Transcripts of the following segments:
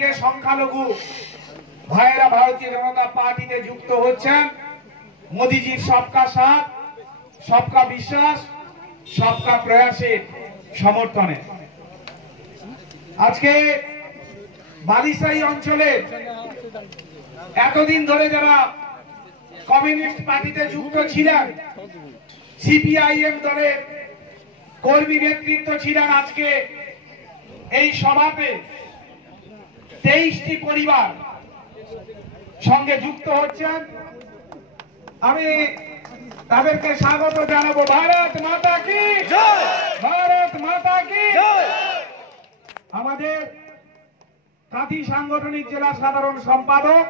সঙ্গে সংখ্যালঘু ভাইয়েরা ভারতীয় জনতা পার্টিতে যুক্ত হচ্ছেন মোদিজির সবকা সাথ, সবকা বিশ্বাস, সবকা প্রয়াসের সমর্থনে। আজকে বালিসাই অঞ্চলে এতদিন ধরে যারা কমিউনিস্ট পার্টিতে যুক্ত ছিলেন, সিপিআইএম দলের কর্মী নেতৃত্ব ছিলেন, আজকে এই সভাতে 23টি পরিবার সঙ্গে যুক্ত হচ্ছেন। আমি তাদেরকে স্বাগত জানাবো। ভারত মাতা কি জয়, ভারত মাতা কি জয়। আমাদের কাঁথি সাংগঠনিক জেলা সাধারণ সম্পাদক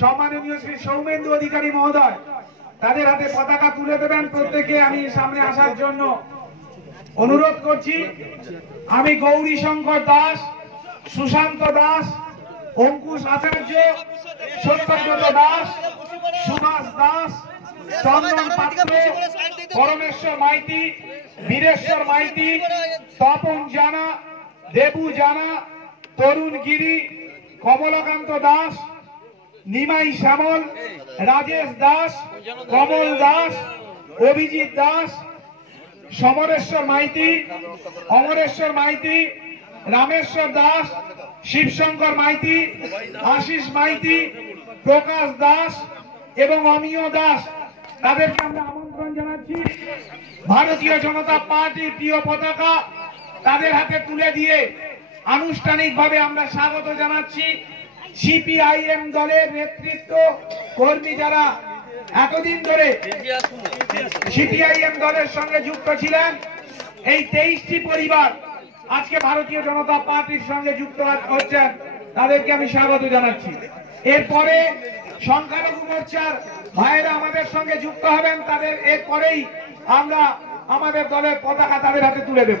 সম্মাননীয় শ্রী সৌমেন্দু অধিকারী মহোদয় তাদের হাতে পতাকা তুলে দেবেন। প্রত্যেকে আমি সামনে আসার জন্য অনুরোধ করছি। আমি গৌরী শঙ্কর দাস, সুশান্ত দাস, অঙ্কুশ আচার্য, সত্যব্রত দাস, সুভাষ দাস, চন্দন পাত্র, পরমেশ্বর মাইতি, বীরেশ্বর মাইতি, তপন জানা, দেবু জানা, তরুণ গিরি, কমলকান্ত দাস, নিমাই শ্যামল, রাজেশ দাস, কমল দাস, অভিজিৎ দাস, সমরেশ্বর মাইতি, অমরেশ্বর মাইতি, রামেশ্বর দাস, শিবশঙ্কর মাইতি, আশিস মাইতি, প্রকাশ দাস এবং অমিয় দাস, তাদেরকে আমরা আমন্ত্রণ জানাচ্ছি। ভারতীয় জনতা পার্টির প্রিয় পতাকা তাদের হাতে তুলে দিয়ে আনুষ্ঠানিকভাবে আমরা স্বাগত জানাচ্ছি। সিপিআইএম দলের নেতৃত্ব কর্মী যারা এতদিন ধরে সিপিআইএম দলের সঙ্গে যুক্ত ছিলেন, এই 23টি পরিবার আজকে ভারতীয় জনতা পার্টির সঙ্গে যুক্ত হচ্ছেন, তাদেরকে আমি স্বাগত জানাচ্ছি। এরপরে সংখ্যালঘু মোর্চার ভাইয়েরা আমাদের সঙ্গে যুক্ত হবেন, তাদের এরপরেই আমরা আমাদের দলের পতাকা তাদের হাতে তুলে দেব।